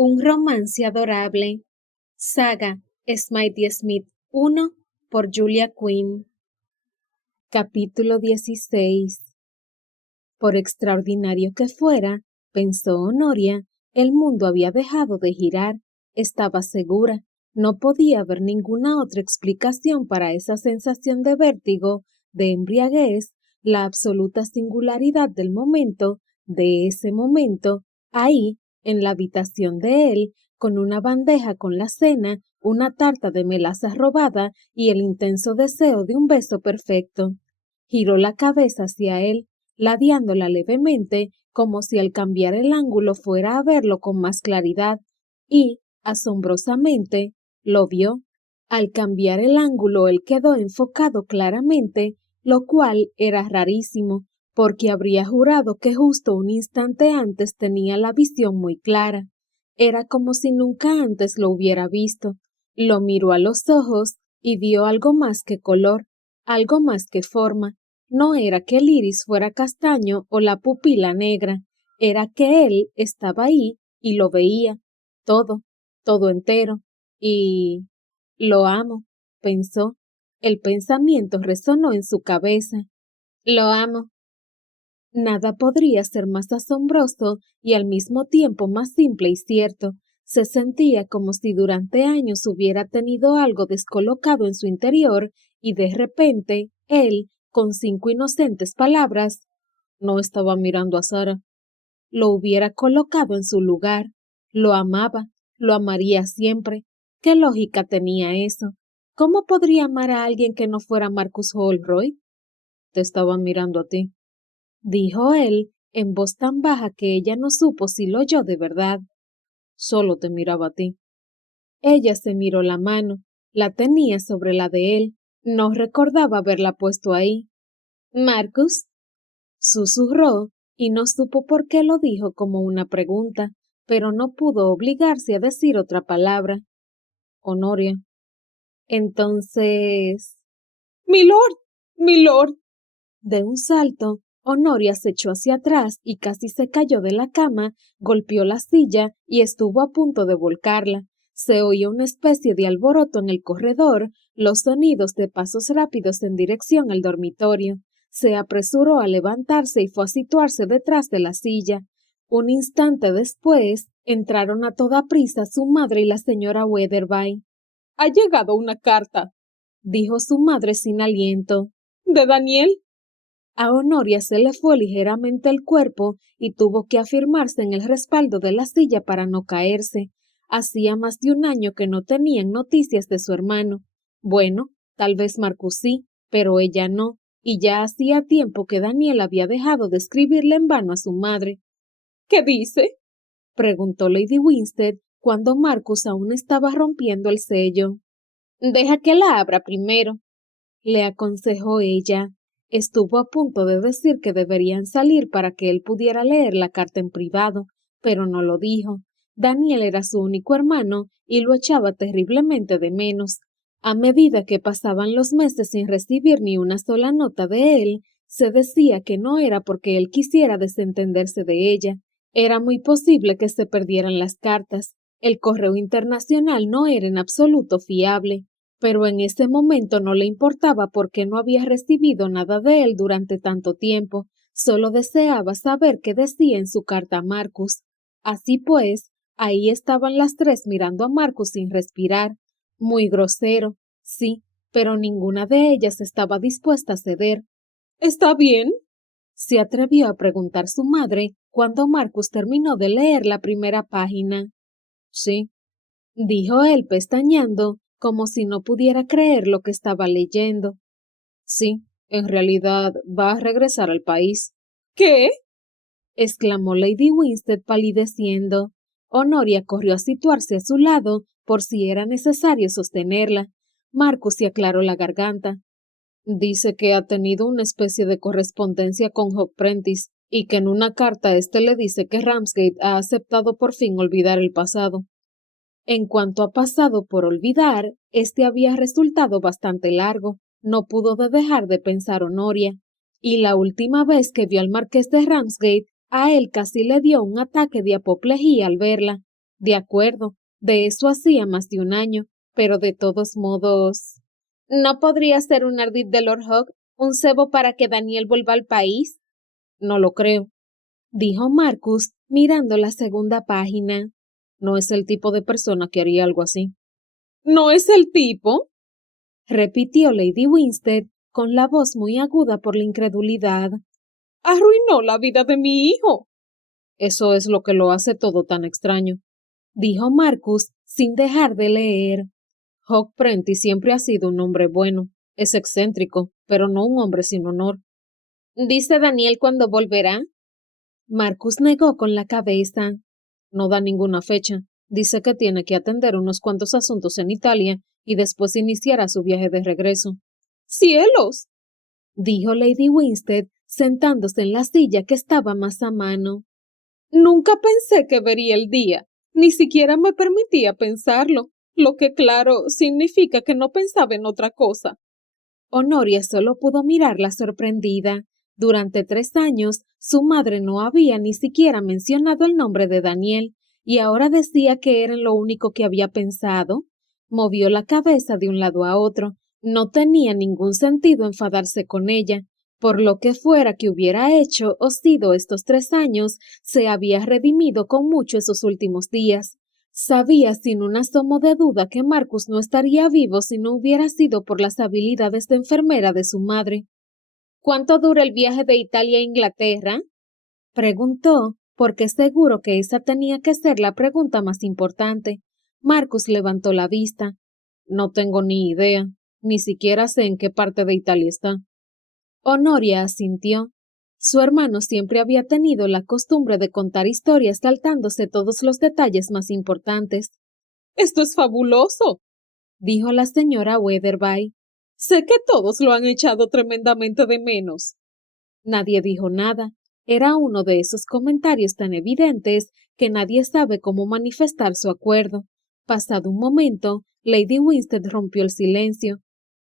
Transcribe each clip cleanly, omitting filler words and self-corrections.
Un romance adorable. Saga Smitey Smith 1 por Julia Quinn. Capítulo 16. Por extraordinario que fuera, pensó Honoria, el mundo había dejado de girar. Estaba segura, no podía haber ninguna otra explicación para esa sensación de vértigo, de embriaguez, la absoluta singularidad del momento, de ese momento, ahí, en la habitación de él, con una bandeja con la cena, una tarta de melaza robada y el intenso deseo de un beso perfecto. Giró la cabeza hacia él, ladeándola levemente, como si al cambiar el ángulo fuera a verlo con más claridad, y, asombrosamente, lo vio. Al cambiar el ángulo él quedó enfocado claramente, lo cual era rarísimo, porque habría jurado que justo un instante antes tenía la visión muy clara. Era como si nunca antes lo hubiera visto. Lo miró a los ojos y vio algo más que color, algo más que forma. No era que el iris fuera castaño o la pupila negra, era que él estaba ahí y lo veía, todo, todo entero, y... Lo amo, pensó. El pensamiento resonó en su cabeza. Lo amo. Nada podría ser más asombroso y al mismo tiempo más simple y cierto. Se sentía como si durante años hubiera tenido algo descolocado en su interior y de repente él, con 5 inocentes palabras, no estaba mirando a Sara, lo hubiera colocado en su lugar. Lo amaba, lo amaría siempre. ¿Qué lógica tenía eso? ¿Cómo podría amar a alguien que no fuera Marcus Holroyd? Te estaba mirando a ti, dijo él, en voz tan baja que ella no supo si lo oyó de verdad. Solo te miraba a ti. Ella se miró la mano, la tenía sobre la de él, no recordaba haberla puesto ahí. ¿Marcus? Susurró, y no supo por qué lo dijo como una pregunta, pero no pudo obligarse a decir otra palabra. Honoria. Entonces... ¡Milord! ¡Milord! De un salto, Honoria se echó hacia atrás y casi se cayó de la cama, golpeó la silla y estuvo a punto de volcarla. Se oía una especie de alboroto en el corredor, los sonidos de pasos rápidos en dirección al dormitorio. Se apresuró a levantarse y fue a situarse detrás de la silla. Un instante después, entraron a toda prisa su madre y la señora Weatherby. «Ha llegado una carta», dijo su madre sin aliento. «¿De Daniel?» A Honoria se le fue ligeramente el cuerpo y tuvo que afirmarse en el respaldo de la silla para no caerse. Hacía más de un año que no tenían noticias de su hermano. Bueno, tal vez Marcus sí, pero ella no, y ya hacía tiempo que Daniel había dejado de escribirle en vano a su madre. «¿Qué dice?», preguntó Lady Winstead cuando Marcus aún estaba rompiendo el sello. «Deja que la abra primero», le aconsejó ella. Estuvo a punto de decir que deberían salir para que él pudiera leer la carta en privado, pero no lo dijo. Daniel era su único hermano y lo echaba terriblemente de menos. A medida que pasaban los meses sin recibir ni una sola nota de él, se decía que no era porque él quisiera desentenderse de ella. Era muy posible que se perdieran las cartas. El correo internacional no era en absoluto fiable. Pero en ese momento no le importaba porque no había recibido nada de él durante tanto tiempo, solo deseaba saber qué decía en su carta a Marcus. Así pues, ahí estaban las tres mirando a Marcus sin respirar. Muy grosero, sí, pero ninguna de ellas estaba dispuesta a ceder. «¿Está bien?», se atrevió a preguntar su madre cuando Marcus terminó de leer la primera página. «Sí», dijo él pestañeando, como si no pudiera creer lo que estaba leyendo. «Sí, en realidad va a regresar al país». «¿Qué?», exclamó Lady Winstead palideciendo. Honoria corrió a situarse a su lado por si era necesario sostenerla. Marcus se aclaró la garganta. «Dice que ha tenido una especie de correspondencia con Hugh Prentice y que en una carta éste le dice que Ramsgate ha aceptado por fin olvidar el pasado». En cuanto a pasado por olvidar, este había resultado bastante largo, no pudo dejar de pensar Honoria, y la última vez que vio al marqués de Ramsgate, a él casi le dio un ataque de apoplejía al verla. De acuerdo, de eso hacía más de un año, pero de todos modos. ¿No podría ser un ardid de Lord Hog, un cebo para que Daniel vuelva al país? No lo creo, dijo Marcus, mirando la segunda página. No es el tipo de persona que haría algo así. ¿No es el tipo? Repitió Lady Winstead, con la voz muy aguda por la incredulidad. Arruinó la vida de mi hijo. Eso es lo que lo hace todo tan extraño, dijo Marcus, sin dejar de leer. Hog Prentice siempre ha sido un hombre bueno. Es excéntrico, pero no un hombre sin honor. ¿Dice Daniel cuándo volverá? Marcus negó con la cabeza. No da ninguna fecha. Dice que tiene que atender unos cuantos asuntos en Italia y después iniciará su viaje de regreso. ¡Cielos! Dijo Lady Winstead, sentándose en la silla que estaba más a mano. Nunca pensé que vería el día. Ni siquiera me permitía pensarlo, lo que claro significa que no pensaba en otra cosa. Honoria solo pudo mirarla sorprendida. Durante 3 años, su madre no había ni siquiera mencionado el nombre de Daniel, y ahora decía que era lo único que había pensado. Movió la cabeza de un lado a otro. No tenía ningún sentido enfadarse con ella. Por lo que fuera que hubiera hecho o sido estos 3 años, se había redimido con mucho esos últimos días. Sabía sin un asomo de duda que Marcus no estaría vivo si no hubiera sido por las habilidades de enfermera de su madre. ¿Cuánto dura el viaje de Italia a Inglaterra? Preguntó, porque seguro que esa tenía que ser la pregunta más importante. Marcus levantó la vista. No tengo ni idea, ni siquiera sé en qué parte de Italia está. Honoria asintió. Su hermano siempre había tenido la costumbre de contar historias saltándose todos los detalles más importantes. «¡Esto es fabuloso!», dijo la señora Weatherby. «Sé que todos lo han echado tremendamente de menos». Nadie dijo nada. Era uno de esos comentarios tan evidentes que nadie sabe cómo manifestar su acuerdo. Pasado un momento, Lady Winstead rompió el silencio.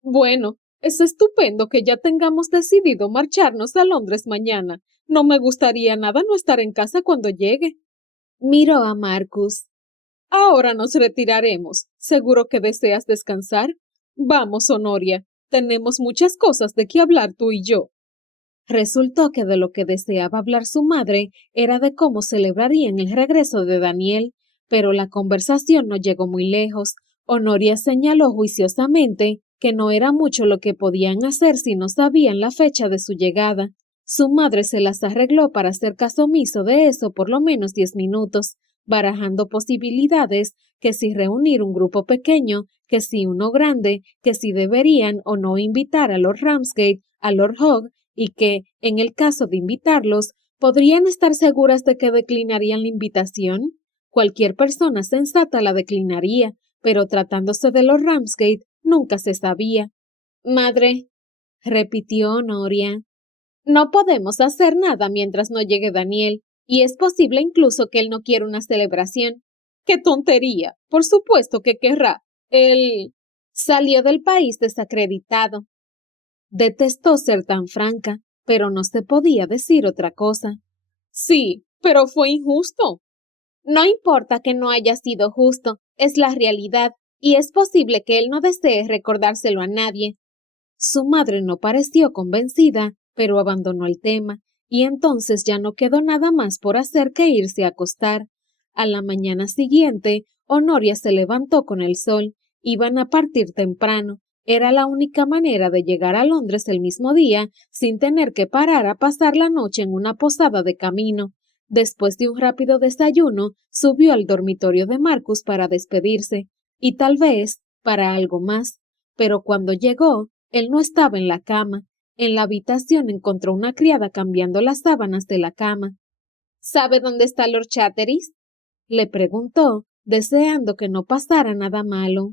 «Bueno, es estupendo que ya tengamos decidido marcharnos a Londres mañana. No me gustaría nada no estar en casa cuando llegue». Miró a Marcus. «Ahora nos retiraremos. ¿Seguro que deseas descansar? Vamos, Honoria. Tenemos muchas cosas de qué hablar tú y yo». Resultó que de lo que deseaba hablar su madre era de cómo celebrarían el regreso de Daniel, pero la conversación no llegó muy lejos. Honoria señaló juiciosamente que no era mucho lo que podían hacer si no sabían la fecha de su llegada. Su madre se las arregló para hacer caso omiso de eso por lo menos 10 minutos, barajando posibilidades, que si reunir un grupo pequeño, que si uno grande, que si deberían o no invitar a Lord Ramsgate, a Lord Hogg, y que, en el caso de invitarlos, podrían estar seguras de que declinarían la invitación. Cualquier persona sensata la declinaría, pero tratándose de Lord Ramsgate, nunca se sabía. «Madre», repitió Honoria, «no podemos hacer nada mientras no llegue Daniel, y es posible incluso que él no quiera una celebración». «¡Qué tontería! Por supuesto que querrá. Él salió del país desacreditado». Detestó ser tan franca, pero no se podía decir otra cosa. «Sí, pero fue injusto». «No importa que no haya sido justo, es la realidad, y es posible que él no desee recordárselo a nadie». Su madre no pareció convencida, pero abandonó el tema, y entonces ya no quedó nada más por hacer que irse a acostar. A la mañana siguiente, Honoria se levantó con el sol. Iban a partir temprano. Era la única manera de llegar a Londres el mismo día sin tener que parar a pasar la noche en una posada de camino. Después de un rápido desayuno, subió al dormitorio de Marcus para despedirse, y tal vez para algo más. Pero cuando llegó, él no estaba en la cama. En la habitación encontró una criada cambiando las sábanas de la cama. «¿Sabe dónde está Lord Chatteris?», le preguntó, deseando que no pasara nada malo.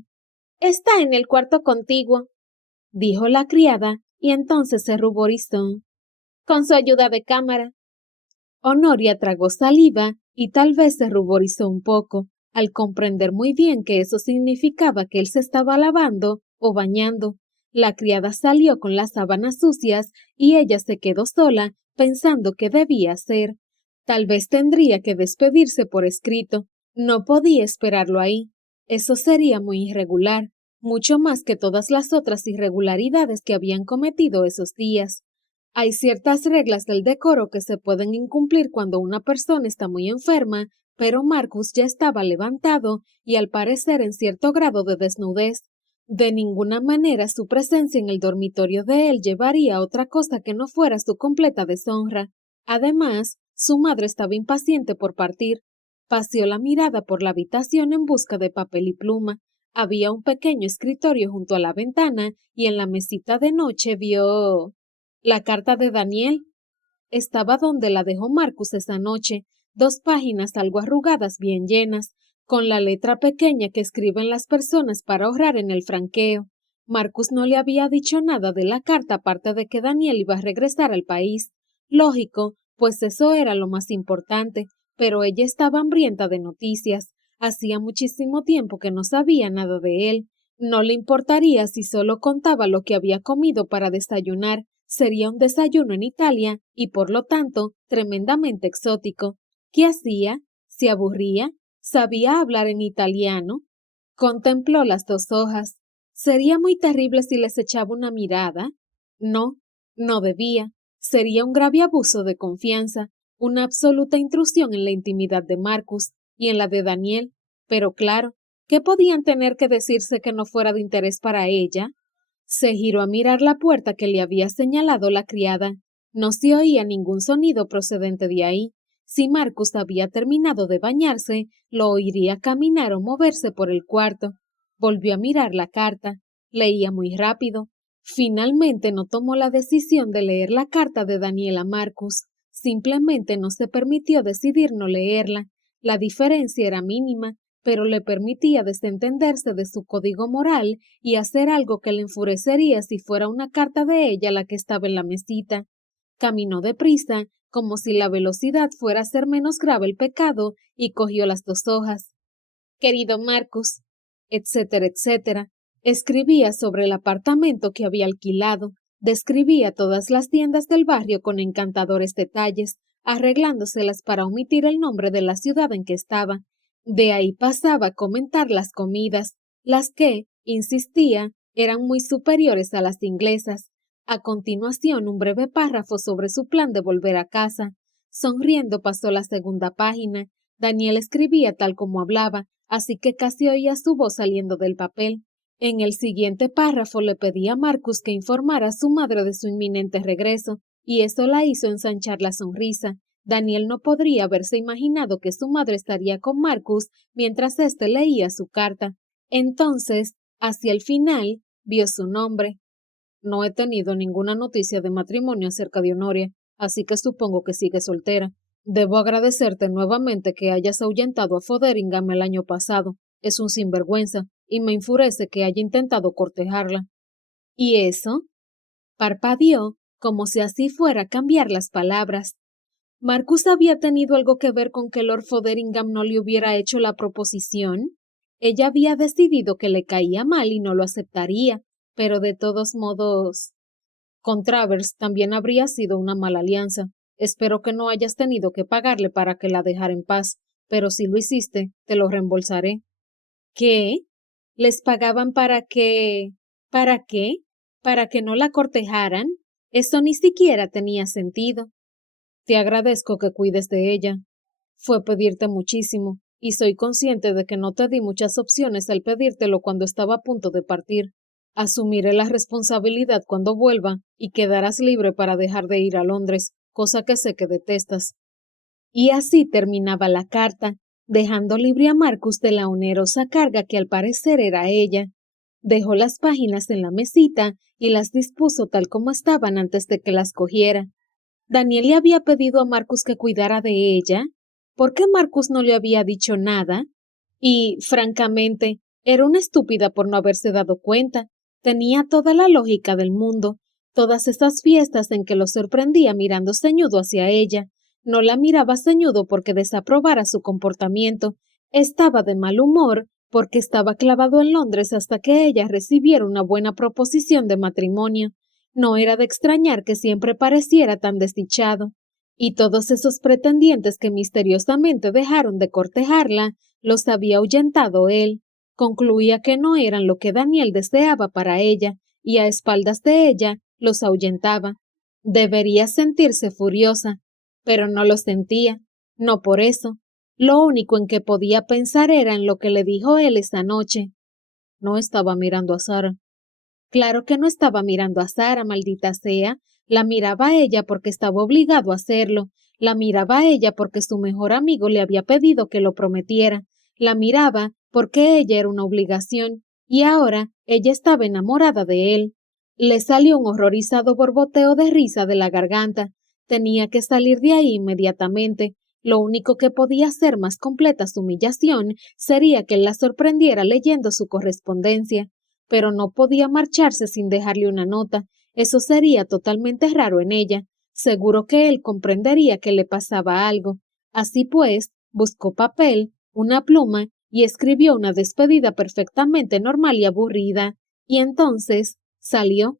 «Está en el cuarto contiguo», dijo la criada, y entonces se ruborizó. «Con su ayuda de cámara». Honoria tragó saliva y tal vez se ruborizó un poco, al comprender muy bien que eso significaba que él se estaba lavando o bañando. La criada salió con las sábanas sucias y ella se quedó sola, pensando qué debía hacer. Tal vez tendría que despedirse por escrito. No podía esperarlo ahí. Eso sería muy irregular, mucho más que todas las otras irregularidades que habían cometido esos días. Hay ciertas reglas del decoro que se pueden incumplir cuando una persona está muy enferma, pero Marcus ya estaba levantado y al parecer en cierto grado de desnudez. De ninguna manera su presencia en el dormitorio de él llevaría a otra cosa que no fuera su completa deshonra. Además, su madre estaba impaciente por partir. Paseó la mirada por la habitación en busca de papel y pluma. Había un pequeño escritorio junto a la ventana y en la mesita de noche vio la carta de Daniel. Estaba donde la dejó Marcus esa noche, 2 páginas algo arrugadas bien llenas, con la letra pequeña que escriben las personas para ahorrar en el franqueo. Marcus no le había dicho nada de la carta aparte de que Daniel iba a regresar al país. Lógico, pues eso era lo más importante, pero ella estaba hambrienta de noticias. Hacía muchísimo tiempo que no sabía nada de él. No le importaría si solo contaba lo que había comido para desayunar. Sería un desayuno en Italia y por lo tanto tremendamente exótico. ¿Qué hacía? ¿Se aburría? ¿Sabía hablar en italiano? Contempló las 2 hojas. ¿Sería muy terrible si les echaba una mirada? No, no debía. Sería un grave abuso de confianza, una absoluta intrusión en la intimidad de Marcus y en la de Daniel. Pero claro, ¿qué podían tener que decirse que no fuera de interés para ella? Se giró a mirar la puerta que le había señalado la criada. No se oía ningún sonido procedente de ahí. Si Marcus había terminado de bañarse, lo oiría caminar o moverse por el cuarto. Volvió a mirar la carta. Leía muy rápido. Finalmente no tomó la decisión de leer la carta de Daniel a Marcus. Simplemente no se permitió decidir no leerla. La diferencia era mínima, pero le permitía desentenderse de su código moral y hacer algo que le enfurecería si fuera una carta de ella la que estaba en la mesita. Caminó deprisa, como si la velocidad fuera a hacer menos grave el pecado, y cogió las 2 hojas. Querido Marcus, etcétera, etcétera. Escribía sobre el apartamento que había alquilado, describía todas las tiendas del barrio con encantadores detalles, arreglándoselas para omitir el nombre de la ciudad en que estaba. De ahí pasaba a comentar las comidas, las que, insistía, eran muy superiores a las inglesas. A continuación, un breve párrafo sobre su plan de volver a casa. Sonriendo pasó la 2ª página. Daniel escribía tal como hablaba, así que casi oía su voz saliendo del papel. En el siguiente párrafo le pedía a Marcus que informara a su madre de su inminente regreso, y eso la hizo ensanchar la sonrisa. Daniel no podría haberse imaginado que su madre estaría con Marcus mientras éste leía su carta. Entonces, hacia el final, vio su nombre. No he tenido ninguna noticia de matrimonio acerca de Honoria, así que supongo que sigue soltera. Debo agradecerte nuevamente que hayas ahuyentado a Fotheringham el año pasado. Es un sinvergüenza, y me enfurece que haya intentado cortejarla. ¿Y eso? Parpadeó, como si así fuera a cambiar las palabras. ¿Marcus había tenido algo que ver con que Lord Fotheringham no le hubiera hecho la proposición? Ella había decidido que le caía mal y no lo aceptaría, pero de todos modos... Con Travers también habría sido una mala alianza. Espero que no hayas tenido que pagarle para que la dejara en paz, pero si lo hiciste, te lo reembolsaré. ¿Qué? ¿Les pagaban para que... ¿Para qué? ¿Para que no la cortejaran? Eso ni siquiera tenía sentido. Te agradezco que cuides de ella. Fue pedirte muchísimo, y soy consciente de que no te di muchas opciones al pedírtelo cuando estaba a punto de partir. Asumiré la responsabilidad cuando vuelva y quedarás libre para dejar de ir a Londres, cosa que sé que detestas. Y así terminaba la carta, dejando libre a Marcus de la onerosa carga que al parecer era ella. Dejó las páginas en la mesita y las dispuso tal como estaban antes de que las cogiera. ¿Daniel le había pedido a Marcus que cuidara de ella? ¿Por qué Marcus no le había dicho nada? Y, francamente, era una estúpida por no haberse dado cuenta. Tenía toda la lógica del mundo. Todas esas fiestas en que lo sorprendía mirando ceñudo hacia ella. No la miraba ceñudo porque desaprobara su comportamiento. Estaba de mal humor porque estaba clavado en Londres hasta que ella recibiera una buena proposición de matrimonio. No era de extrañar que siempre pareciera tan desdichado. Y todos esos pretendientes que misteriosamente dejaron de cortejarla Los había ahuyentado él. Concluía que no eran lo que Daniel deseaba para ella, y a espaldas de ella los ahuyentaba. Debería sentirse furiosa, pero no lo sentía, no por eso. Lo único en que podía pensar era en lo que le dijo él esa noche. No estaba mirando a Sara. Claro que no estaba mirando a Sara, maldita sea. La miraba a ella porque estaba obligado a hacerlo. La miraba a ella porque su mejor amigo le había pedido que lo prometiera. La miraba porque ella era una obligación. Y ahora ella estaba enamorada de él. Le salió un horrorizado borboteo de risa de la garganta. Tenía que salir de ahí inmediatamente. Lo único que podía hacer más completa su humillación sería que él la sorprendiera leyendo su correspondencia. Pero no podía marcharse sin dejarle una nota. Eso sería totalmente raro en ella. Seguro que él comprendería que le pasaba algo. Así pues, buscó papel, una pluma y escribió una despedida perfectamente normal y aburrida. Y entonces salió.